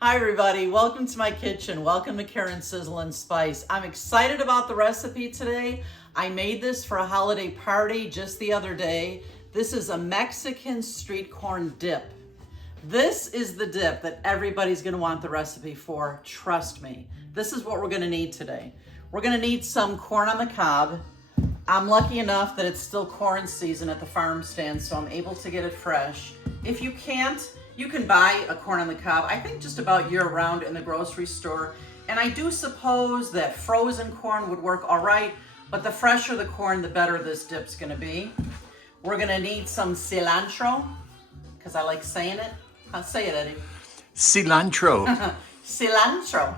Hi everybody, welcome to my kitchen. Welcome to Karen's Sizzle and Spice. I'm excited about the recipe today. I made this for a holiday party just the other day. This is a Mexican street corn dip. This is the dip that everybody's gonna want the recipe for, trust me. This is what we're gonna need today. We're gonna need some corn on the cob. I'm lucky enough that it's still corn season at the farm stand, so I'm able to get it fresh. If you can't, you can buy a corn on the cob, I think just about year round in the grocery store. And I do suppose that frozen corn would work all right, but the fresher the corn, the better this dip's gonna be. We're gonna need some cilantro, because I like saying it. I'll say it, Eddie. Cilantro. Cilantro.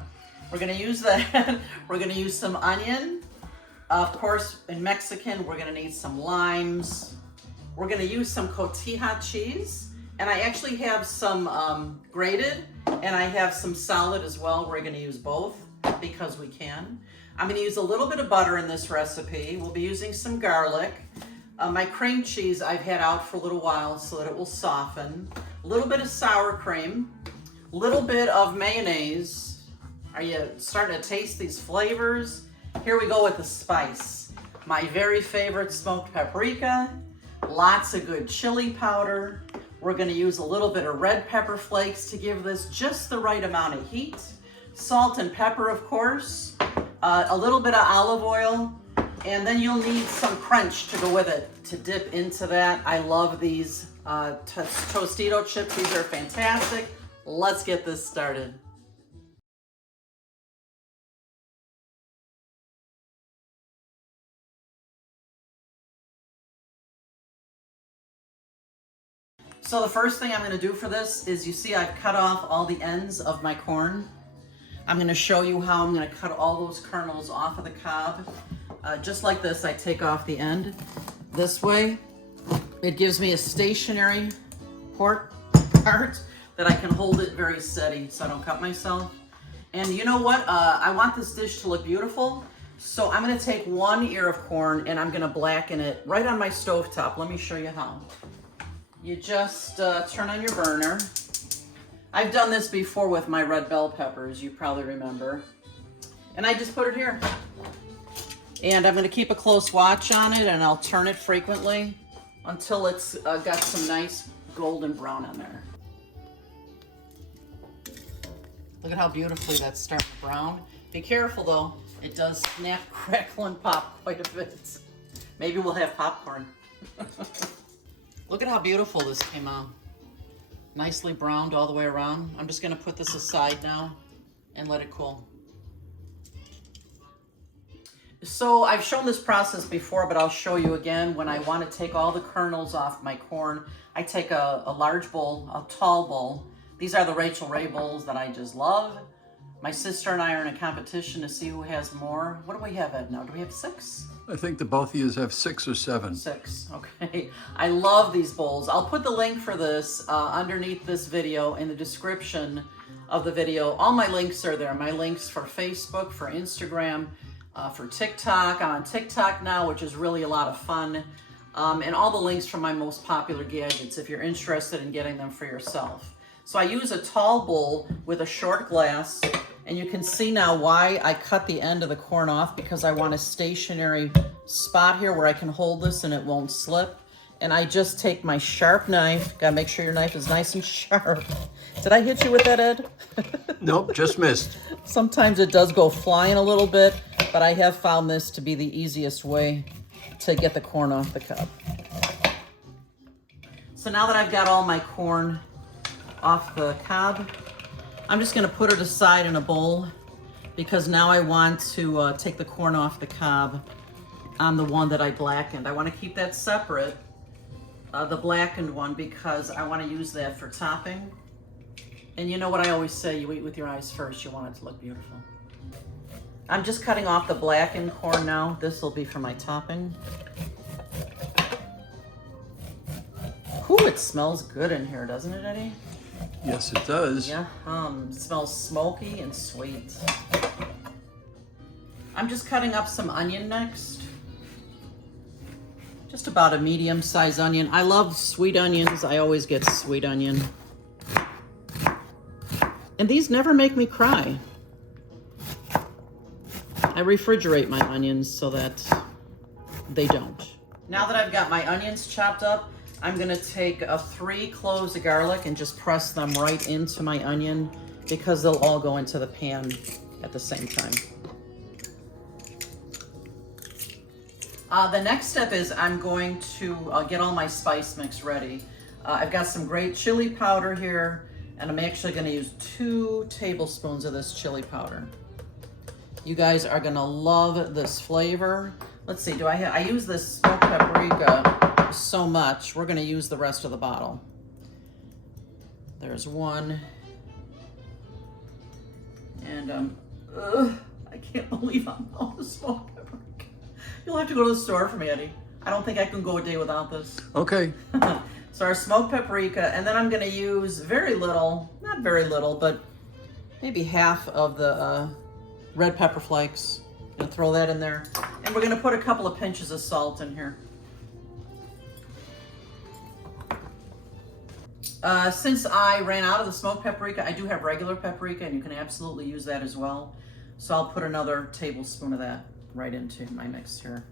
We're gonna use that. We're gonna use some onion. Of course, in Mexican, we're gonna need some limes. We're gonna use some cotija cheese. And I actually have some grated, and I have some solid as well. We're gonna use both because we can. I'm gonna use a little bit of butter in this recipe. We'll be using some garlic. My cream cheese I've had out for a little while so that it will soften. A little bit of sour cream, a little bit of mayonnaise. Are you starting to taste these flavors? Here we go with the spice. My very favorite smoked paprika, lots of good chili powder. We're gonna use a little bit of red pepper flakes to give this just the right amount of heat. Salt and pepper, of course. A little bit of olive oil. And then you'll need some crunch to go with it to dip into that. I love these Tostito chips. These are fantastic. Let's get this started. So the first thing I'm gonna do for this is, you see I've cut off all the ends of my corn. I'm gonna show you how I'm gonna cut all those kernels off of the cob. Just like this, I take off the end. This way, it gives me a stationary part that I can hold it very steady so I don't cut myself. And you know what? I want this dish to look beautiful. So I'm gonna take one ear of corn and I'm gonna blacken it right on my stovetop. Let me show you how. You just turn on your burner. I've done this before with my red bell peppers, you probably remember. And I just put it here. And I'm gonna keep a close watch on it, and I'll turn it frequently until it's got some nice golden brown on there. Look at how beautifully that's starting to brown. Be careful though, it does snap, crackle, and pop quite a bit. Maybe we'll have popcorn. Look at how beautiful this came out. Nicely browned all the way around. I'm just gonna put this aside now and let it cool. So I've shown this process before, but I'll show you again. When I want to take all the kernels off my corn, I take a large bowl, a tall bowl. These are the Rachel Ray bowls that I just love. My sister and I are in a competition to see who has more. What do we have, Ed, now? Do we have 6? I think the both of you have 6 or 7. 6, okay. I love these bowls. I'll put the link for this underneath this video in the description of the video. All my links are there. My links for Facebook, for Instagram, for TikTok. I'm on TikTok now, which is really a lot of fun. And all the links from my most popular gadgets if you're interested in getting them for yourself. So I use a tall bowl with a short glass, and you can see now why I cut the end of the corn off, because I want a stationary spot here where I can hold this and it won't slip. And I just take my sharp knife. Gotta make sure your knife is nice and sharp. Did I hit you with that, Ed? Nope, just missed. Sometimes it does go flying a little bit, but I have found this to be the easiest way to get the corn off the cob. So now that I've got all my corn off the cob, I'm just gonna put it aside in a bowl, because now I want to take the corn off the cob on the one that I blackened. I wanna keep that separate, the blackened one, because I wanna use that for topping. And you know what I always say, you eat with your eyes first, you want it to look beautiful. I'm just cutting off the blackened corn now. This will be for my topping. Ooh, it smells good in here, doesn't it, Eddie? Yes, it does. Yeah, it smells smoky and sweet. I'm just cutting up some onion next. Just about a medium-sized onion. I love sweet onions. I always get sweet onion. And these never make me cry. I refrigerate my onions so that they don't. Now that I've got my onions chopped up, I'm gonna take 3 cloves of garlic and just press them right into my onion because they'll all go into the pan at the same time. The next step is I'm going to get all my spice mix ready. I've got some great chili powder here, and I'm actually gonna use 2 tablespoons of this chili powder. You guys are gonna love this flavor. Let's see, I use this smoked paprika so much, we're gonna use the rest of the bottle. There's 1. And I can't believe I'm out of smoked paprika. You'll have to go to the store for me, Eddie. I don't think I can go a day without this. Okay. So our smoked paprika, and then I'm gonna use very little, not very little, but maybe half of the red pepper flakes. Gonna throw that in there. And we're gonna put a couple of pinches of salt in here. Since I ran out of the smoked paprika, I do have regular paprika, and you can absolutely use that as well. So I'll put another tablespoon of that right into my mix here.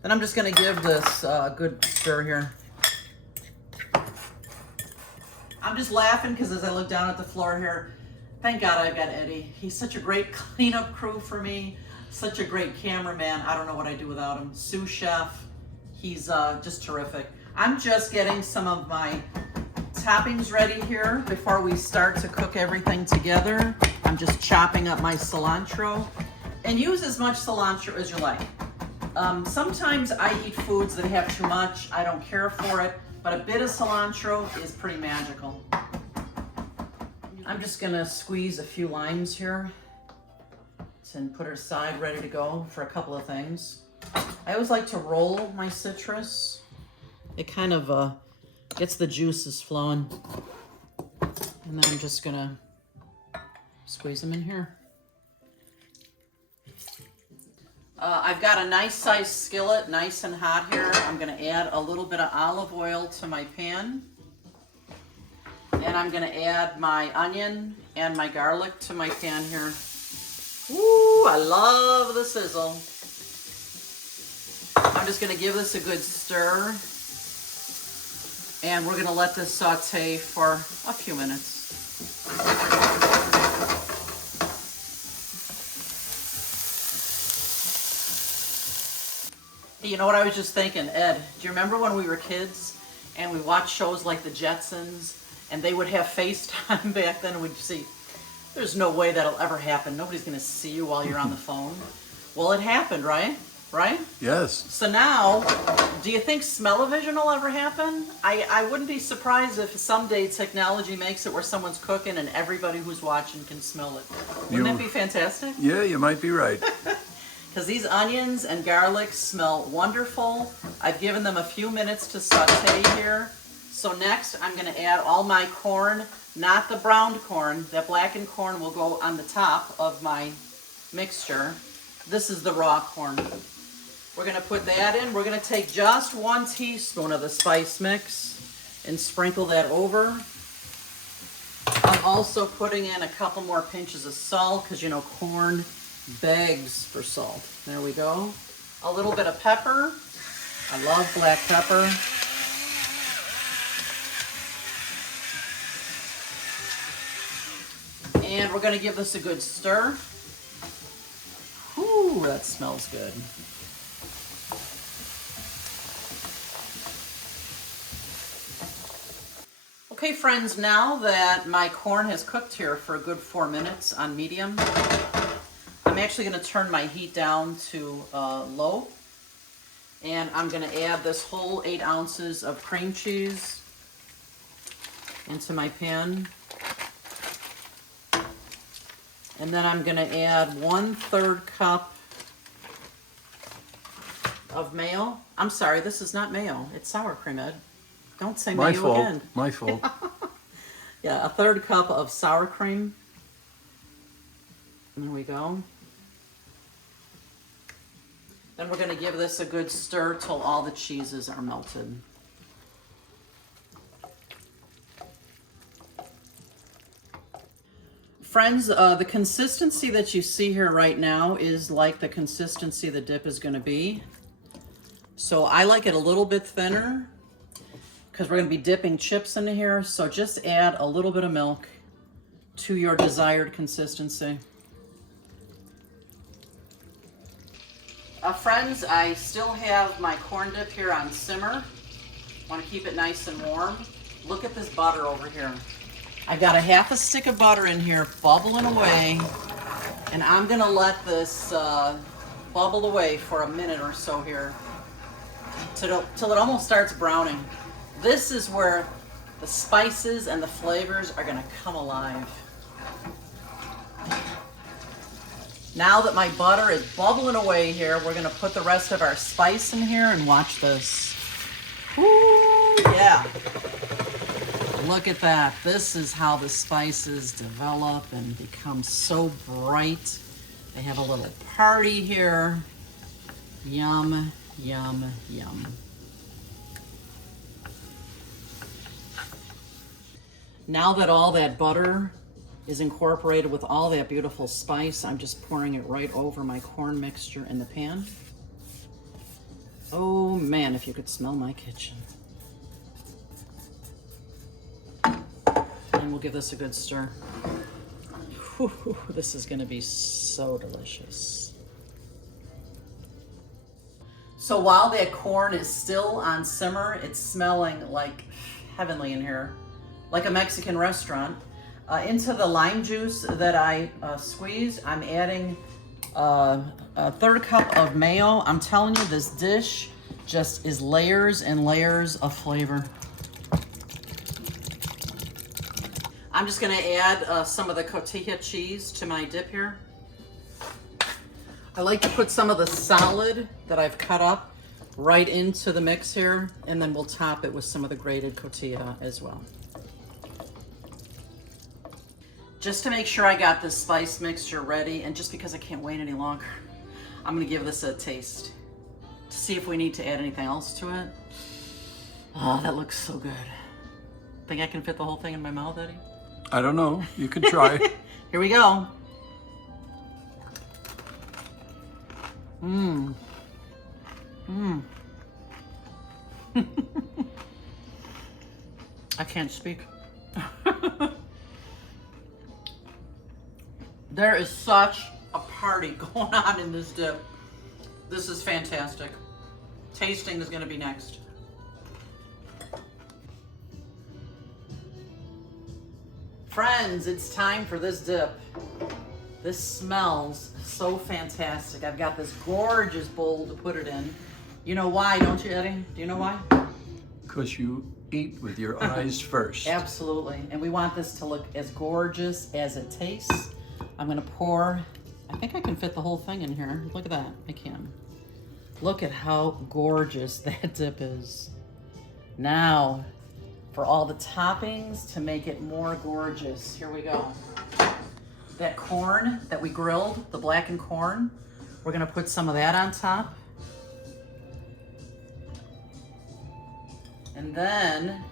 Then I'm just gonna give this a good stir here. I'm just laughing because as I look down at the floor here, thank God I've got Eddie. He's such a great cleanup crew for me, such a great cameraman. I don't know what I'd do without him. Sous chef, he's just terrific. I'm just getting some of my toppings ready here before we start to cook everything together. I'm just chopping up my cilantro, and use as much cilantro as you like. Sometimes I eat foods that have too much. I don't care for it, but a bit of cilantro is pretty magical. I'm just gonna squeeze a few limes here and put it aside, ready to go for a couple of things. I always like to roll my citrus. It kind of gets the juices flowing. And then I'm just gonna squeeze them in here. I've got a nice sized skillet, nice and hot here. I'm gonna add a little bit of olive oil to my pan. And I'm gonna add my onion and my garlic to my pan here. Ooh, I love the sizzle. I'm just gonna give this a good stir. And we're gonna let this saute for a few minutes. You know what I was just thinking, Ed, do you remember when we were kids and we watched shows like the Jetsons and they would have FaceTime back then, and we'd see, there's no way that'll ever happen. Nobody's gonna see you while you're on the phone. Well, it happened, right? Right? Yes. So now, do you think smell-o-vision will ever happen? I wouldn't be surprised if someday technology makes it where someone's cooking and everybody who's watching can smell it. Wouldn't that be fantastic? Yeah, you might be right. Because these onions and garlic smell wonderful. I've given them a few minutes to saute here. So next, I'm going to add all my corn, not the browned corn. That blackened corn will go on the top of my mixture. This is the raw corn. We're going to put that in. We're going to take just 1 teaspoon of the spice mix and sprinkle that over. I'm also putting in a couple more pinches of salt because, you know, corn begs for salt. There we go. A little bit of pepper. I love black pepper. And we're going to give this a good stir. Ooh, that smells good. Okay, friends, now that my corn has cooked here for a good 4 minutes on medium, I'm actually going to turn my heat down to low. And I'm going to add this whole 8 ounces of cream cheese into my pan. And then I'm going to add 1/3 cup of mayo. I'm sorry, this is not mayo. It's sour cream, Ed. Don't say My mayo fault. again. My fault. Yeah, 1/3 cup of sour cream. There we go. Then we're going to give this a good stir till all the cheeses are melted. Friends, the consistency that you see here right now is like the consistency the dip is going to be. So I like it a little bit thinner because we're going to be dipping chips into here. So just add a little bit of milk to your desired consistency. Friends, I still have my corn dip here on simmer. Want to keep it nice and warm. Look at this butter over here. I've got a half a stick of butter in here bubbling away, and I'm gonna let this bubble away for a minute or so here till it almost starts browning. This is where the spices and the flavors are gonna come alive. Now that my butter is bubbling away here, we're gonna put the rest of our spice in here and watch this. Ooh, yeah. Look at that. This is how the spices develop and become so bright. They have a little party here. Yum, yum, yum. Now that all that butter is incorporated with all that beautiful spice, I'm just pouring it right over my corn mixture in the pan. Oh man, if you could smell my kitchen. And we'll give this a good stir. Whew, this is gonna be so delicious. So while that corn is still on simmer, it's smelling like heavenly in here, like a Mexican restaurant. Into the lime juice that I squeezed, I'm adding a third cup of mayo. I'm telling you, this dish just is layers and layers of flavor. I'm just gonna add some of the cotija cheese to my dip here. I like to put some of the salad that I've cut up right into the mix here, and then we'll top it with some of the grated cotija as well. Just to make sure I got this spice mixture ready, and just because I can't wait any longer, I'm gonna give this a taste to see if we need to add anything else to it. Oh, that looks so good. Think I can fit the whole thing in my mouth, Eddie? I don't know. You could try. Here we go. Mmm. Mmm. I can't speak. There is such a party going on in this dip. This is fantastic. Tasting is going to be next. Friends, it's time for this dip. This smells so fantastic. I've got this gorgeous bowl to put it in. You know why, don't you, Eddie? Do you know why? Because you eat with your eyes first. Absolutely. And we want this to look as gorgeous as it tastes. I'm gonna pour, I think I can fit the whole thing in here. Look at that, I can. Look at how gorgeous that dip is. Now, for all the toppings to make it more gorgeous, here we go. That corn that we grilled, the blackened corn, we're gonna put some of that on top. And then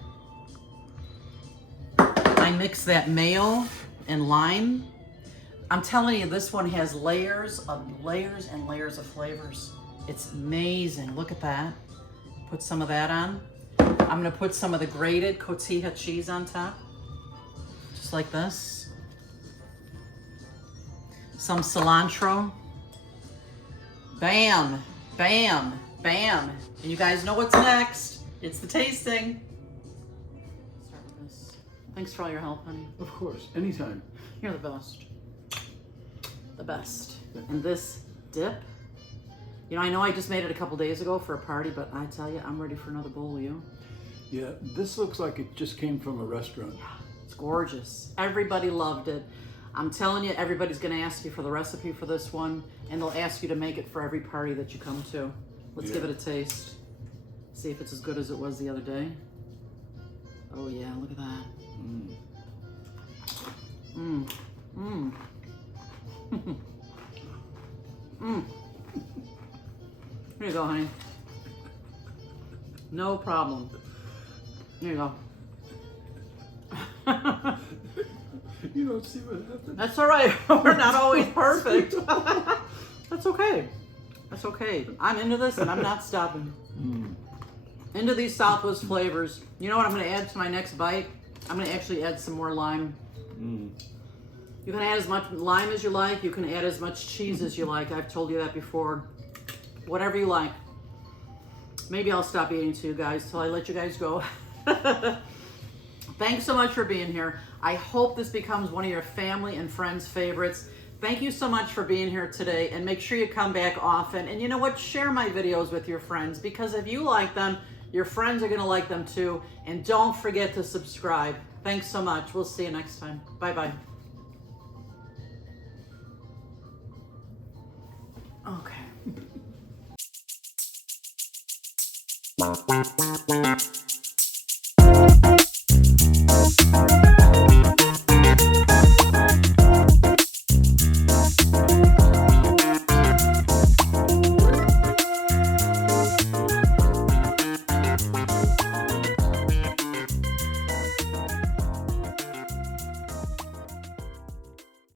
I mix that mayo and lime. I'm telling you, this one has layers and layers of flavors. It's amazing. Look at that. Put some of that on. I'm gonna put some of the grated cotija cheese on top, just like this. Some cilantro. Bam, bam, bam. And you guys know what's next. It's the tasting. Start with this. Thanks for all your help, honey. Of course, anytime. You're the best. The best. And this dip, you know, I know I just made it a couple days ago for a party, but I tell you, I'm ready for another bowl of you. Yeah, this looks like it just came from a restaurant. It's gorgeous. Everybody loved it. I'm telling you, everybody's gonna ask you for the recipe for this one, and they'll ask you to make it for every party that you come to. Let's give it a taste. See if it's as good as it was the other day. Oh yeah, look at that. Mmm. Mmm. Mmm. Here you go, honey. No problem. Here you go. You don't see what happened. That's all right. We're not always perfect. That's okay. That's okay. I'm into this and I'm not stopping. Into these Southwest flavors. You know what I'm going to add to my next bite? I'm going to actually add some more lime. You can add as much lime as you like. You can add as much cheese as you like. I've told you that before. Whatever you like. Maybe I'll stop eating too, guys, till I let you guys go. Thanks so much for being here. I hope this becomes one of your family and friends' favorites. Thank you so much for being here today, and make sure you come back often. And you know what? Share my videos with your friends, because if you like them, your friends are going to like them too. And don't forget to subscribe. Thanks so much. We'll see you next time. Bye-bye. Okay.